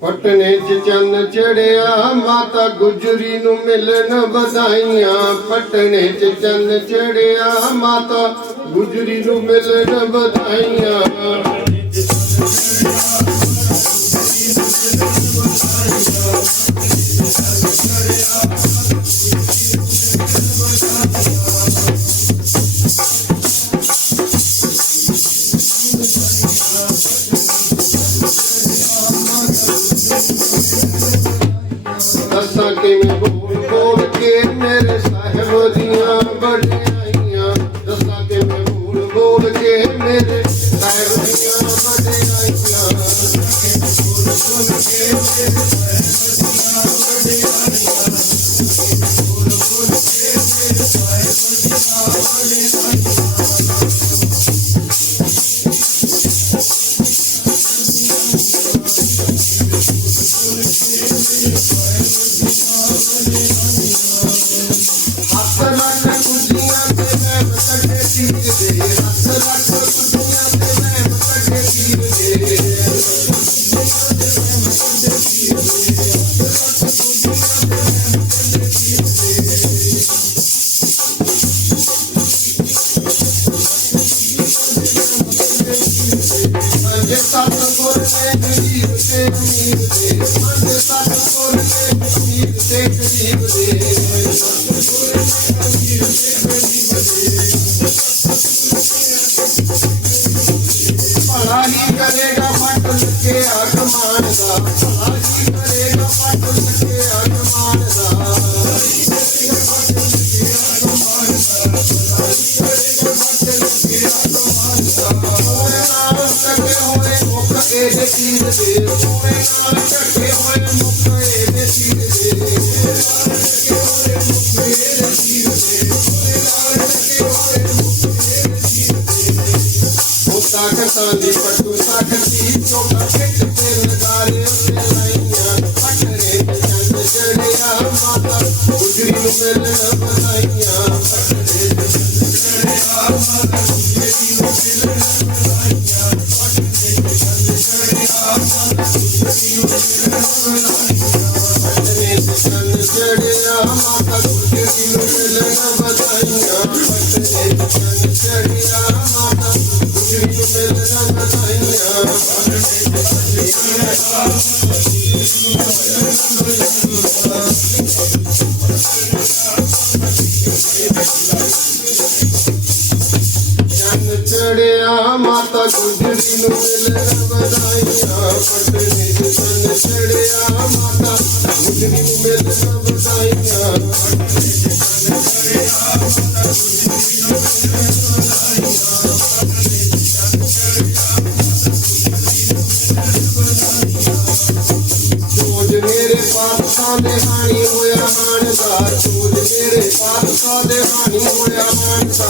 ਪਟਨੇ ਚ ਚੰਨ ਚੜਿਆ, ਮਾਤਾ ਗੁਜਰੀ ਨੂੰ ਮਿਲਣ ਵਧਾਈਆਂ। ਪਟਨੇ ਚ ਚੰਨ ਚੜਿਆ, ਮਾਤਾ ਗੁਜਰੀ ਨੂੰ ਮਿਲਣ ਵਧਾਈਆਂ। Essa cantora é guerreira Sakasa, Sakasa, Sakasa, Sakasa, Sakasa, Sakasa, Sakasa, ਚੜਿਆ ਮਾਤਾ ਗੁਜਰੀ ਨੂੰ ਮਿਲ ਵਧਾਈਆਂ ਪਟਨੀ ਦੇ ਚੰਨ ਚੜਿਆ ਮਾਤਾ ਗੁਜਰੀ ਨੂੰ ਮਿਲ ਵਧਾਈਆਂ ਪਟਨੀ ਦੇ ਚੰਨ ਚੜਿਆ ਮਾਤਾ ਗੁਜਰੀ ਨੂੰ ਮਿਲ ਪਾਤਸ਼ਾਹ ਦੇ ਹਾਣੀ ਹੋਇਆ ਮਾਨਸਾ ਚੂਲ ਮੇਰੇ ਪਾਤਸ਼ਾਹ ਦੇ ਹਾਣੀ ਹੋਇਆ ਮਾਨਸਾ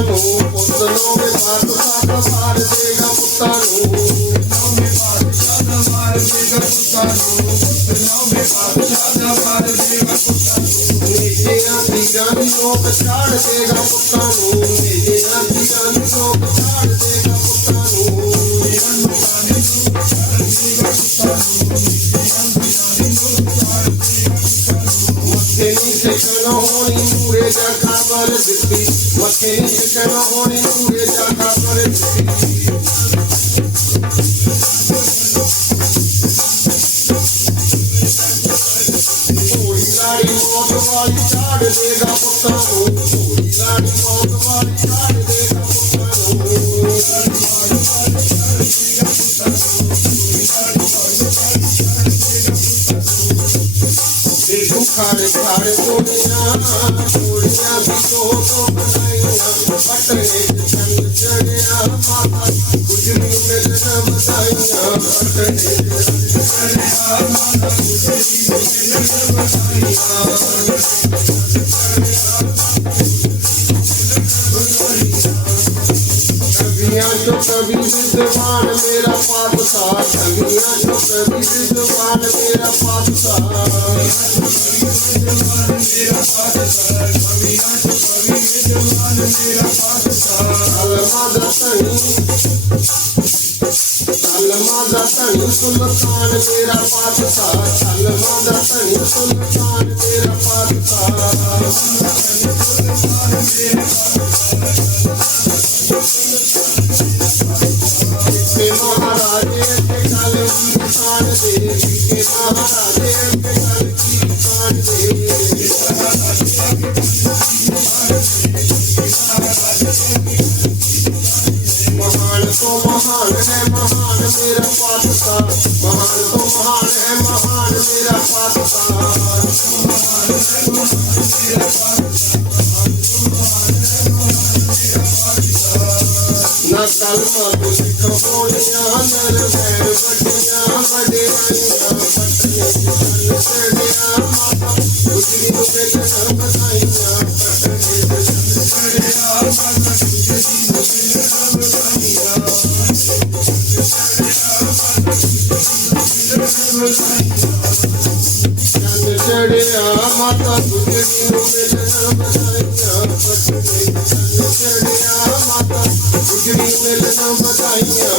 ਨੂੰ ਪੁੱਤ ਨੂੰ ਵੀ ਬਾਦਸ਼ਾਹ ਦਾ ਮਾਰ ਦੇਗਾ ਪੁੱਤਾਂ ਨੂੰ ਨੂੰ ਵੀ ਬਾਦਸ਼ਾਹ ਦਾ ਮਾਰ ਦੇਗਾ ਪੁੱਤਾਂ ਨੂੰ ਨੂੰ। ਵੀ ਬਾਦਸ਼ਾਹ ਦਾ ਮਾਰ ਦੇਗਾ ਪੁੱਤਾਂ ਨੂੰ ਨੀਤੀਆਂ ਦੀ ਗਾਂ ਨੂੰ। ਪਛਾੜ ਦੇਗਾ Senin çıkana honi nure da kabar ditti Vakenin çıkana honi nure da kabar ditti Oyunlar yolda var yukarı dega putanı ਪਟਨੇ ਚ ਚੰਨ ਚੜਿਆ ਮਾਤਾ ਗੁਜਰੀ ਨੂੰ ਮਿਲਣ ਵਧਾਈਆਂ ਪਟਨੇ ਚ ਚੜਿਆ ਮਾਤਾ ਗੁਜਰੀ ਨੂੰ ਮਿਲਣ ਕਵੀਆਂ ਚੋਂ ਕਵੀ ਵਿਦਵਾਨ ਮੇਰਾ ਪਾਤਸ਼ਾਹ ਕਵੀਆਂ ਜੋ ਕਵੀ ਵਿਦਵਾਨ ਮੇਰਾ ਪਾਤਸ਼ਾਹ ਕਲਮਾ ਦਾ ਧਣੀ ਕਲਮਾ ਮੇਰਾ ਪਾਤਸ਼ਾਹ ਕਲਮਾ ਦਾ ਧਣੀ ਸੁਲਤਾਨ ਮੇਰਾ ਪਾਤਸ਼ਾਹ ਕੇ ਮਹਾਰਾਜੇ ਤੇ ਕਲ ਦੀ ਖਾਨ ਦੇ ਕੇ ਮਹਾਰਾਜੇ ਚੰਨ ਚੜਿਆ ਮਾਤਾ ਗੁਜਰੀ ਨੂੰ ਮਿਲਣ ਵਧਾਈਆਂ ਪਟਨੇ ਚੰਨ ਚੜਿਆ ਮਾਤਾ ਗੁਜਰੀ ਮਿਲਣ ਵਧਾਈਆਂ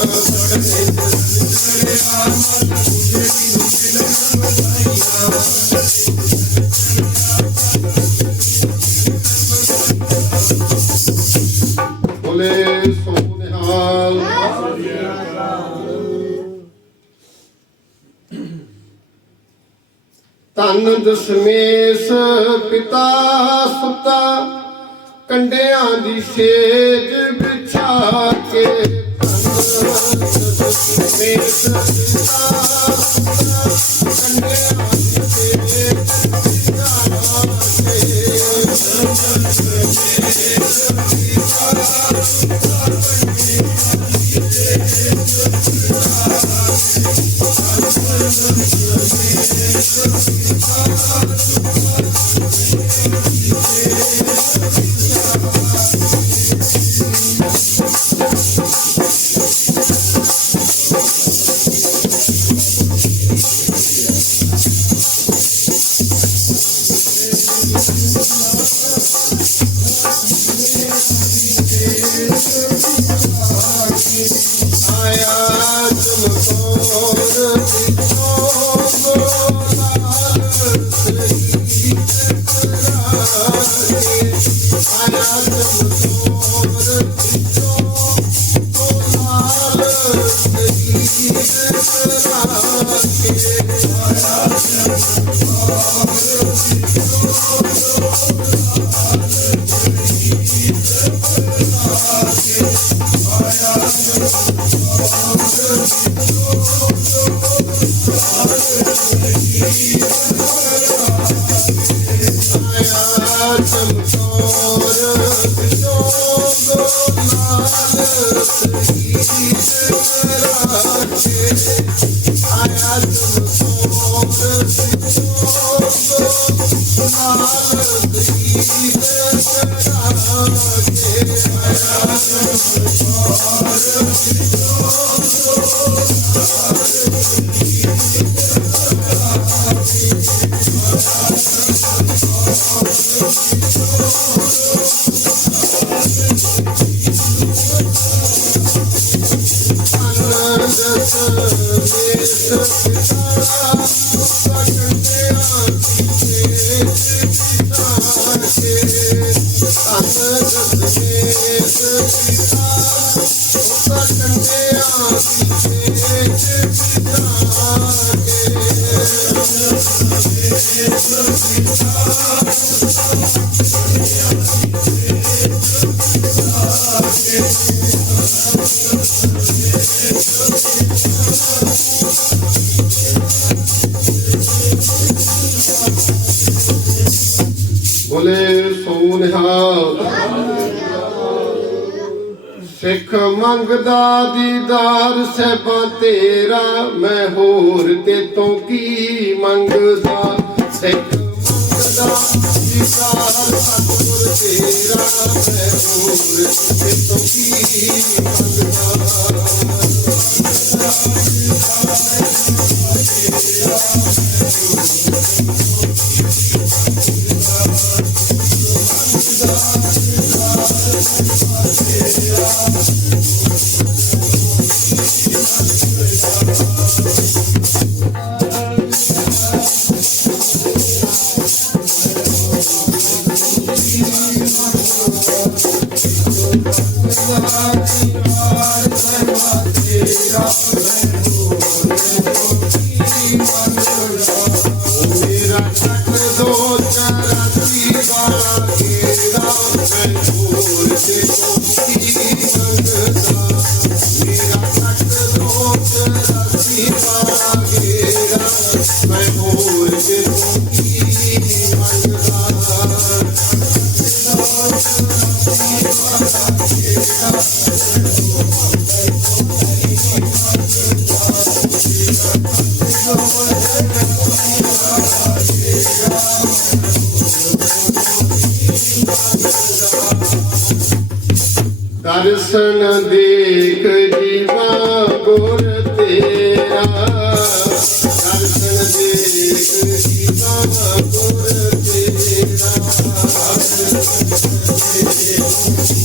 ਦਸ਼ਮੇਸ਼ ਪਿਤਾ ਸੁਤਾ ਕੰਡਿਆਂ ਦੀ ਸੇਜ ਵਿਛਾ ਕੇ। ਦਸ਼ਮੇਸ਼ ਪਿਤਾ Jesus ਮੰਗਦਾ ਦੀਦਾਰ ਸਹਿਬਾ ਤੇਰਾ, ਮੈਂ ਹੋਰ ਤੇ ਤੋਂ ਕੀ ਮੰਗਦਾ? ਸਿੱਖ ਮੰਗਦਾ ਦੀਦਾਰ ਸਤਿਗੁਰ ਤੇਰਾ, ਮੈਂ ਹੋਰ ਤੇ ফুল Música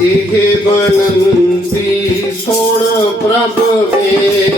ਇਹ ਬਨੰਤੀ ਸੋਣ ਪ੍ਰਭ ਵੇ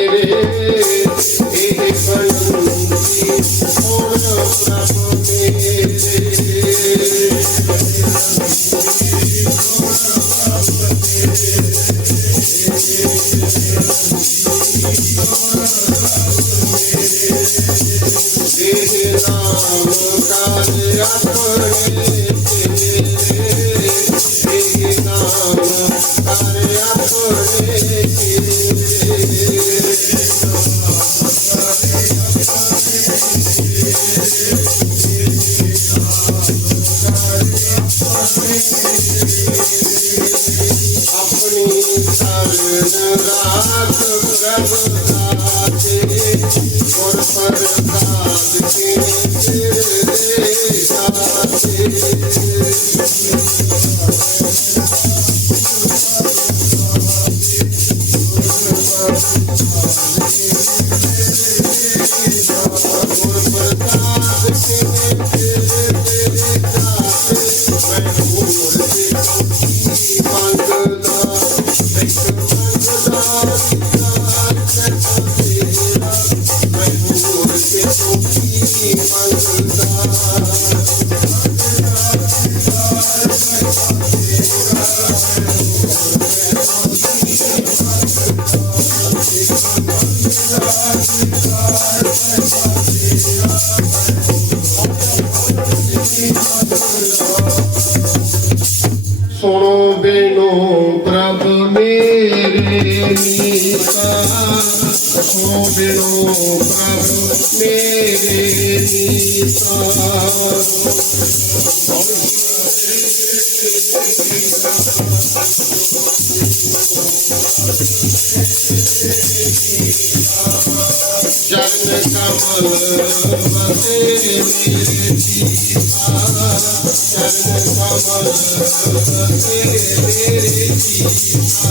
চরণ কমল বসে মেরে সীতা চরণ কমল বসে মেরে সীতা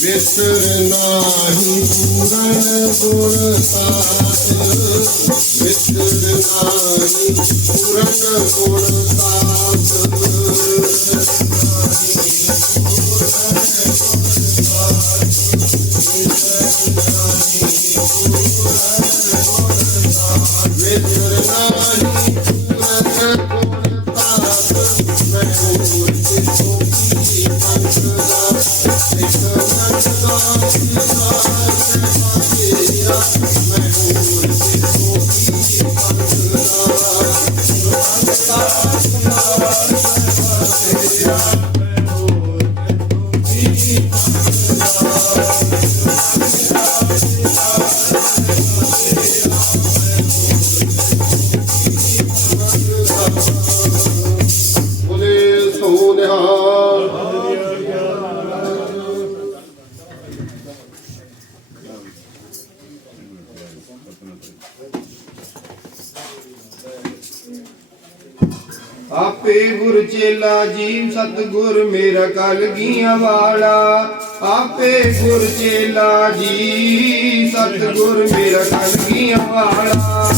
ਵਿਸਰ ਨਾਹੀ ਪੂਰਨ ਗੁਣ ਤਾਤ ਵਿਸਰ ਨਾਹੀ ਪੂਰਨ ਗੁਣ ਤਾਤ ਆਪੇ ਗੁਰ ਚੇਲਾ ਜੀ ਸਤਗੁਰ ਮੇਰਾ ਕਲਗੀਆਂ ਵਾਲਾ। ਆਪੇ ਗੁਰ ਚੇਲਾ ਜੀ ਸਤਿਗੁਰ ਮੇਰਾ ਕਲਗੀਆਂ ਵਾਲਾ।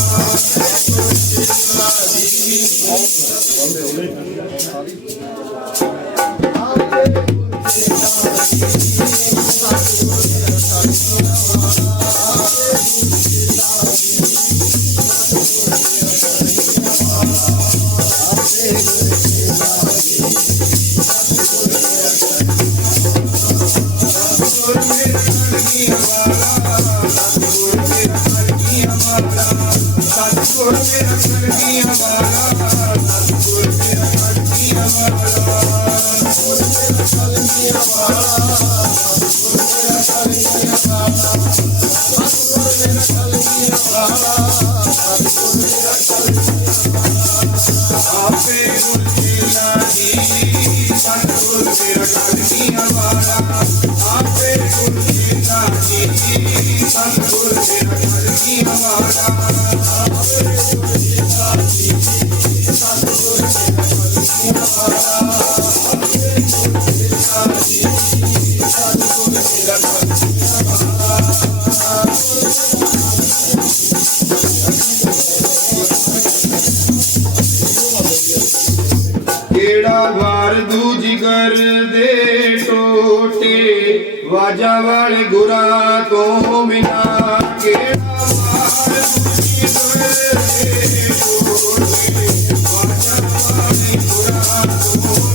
ਵਾਲੇ ਗੁਰਾਂ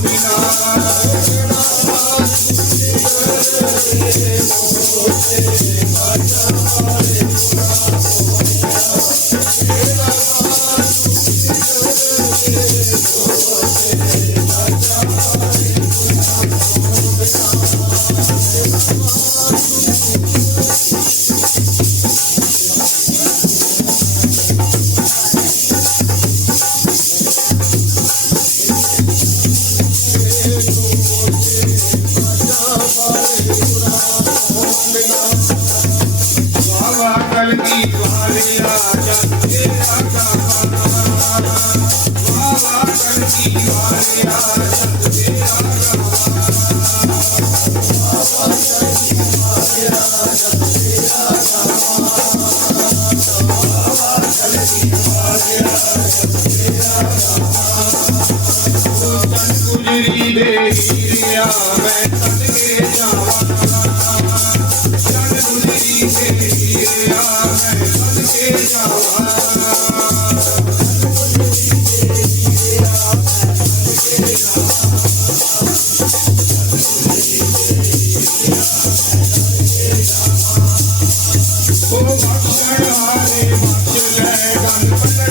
Maria.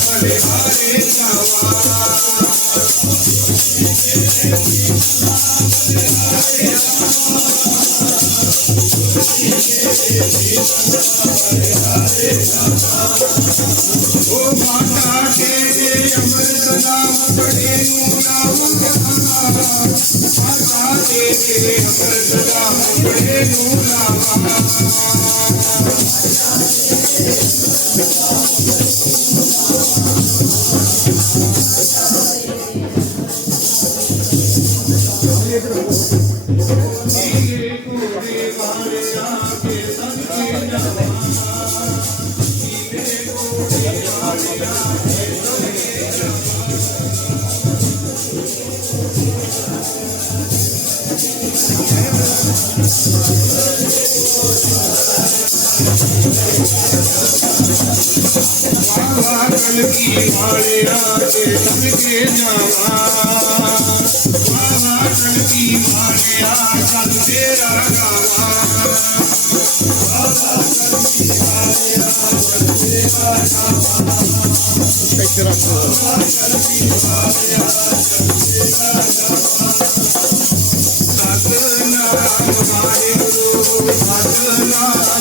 ਜਾਵਾ ਉਹ ਮਾਤਾ ਬਾਬਾ ਕਲਕੀ ਵਾਲਿਆ ਕੇ ਸੰਗੇ ਜਾਵਾ ਬਾਬਾ ਕਲਕੀ ਵਾਲਿਆ ਚੱਲ ਤੇਰਾ ਗਾਵਾ ਸਤਨਾਮ ਵਾਹਿਗੁਰੂ ਸਤਨਾਮ ਵਾਹਿਗੁਰੂ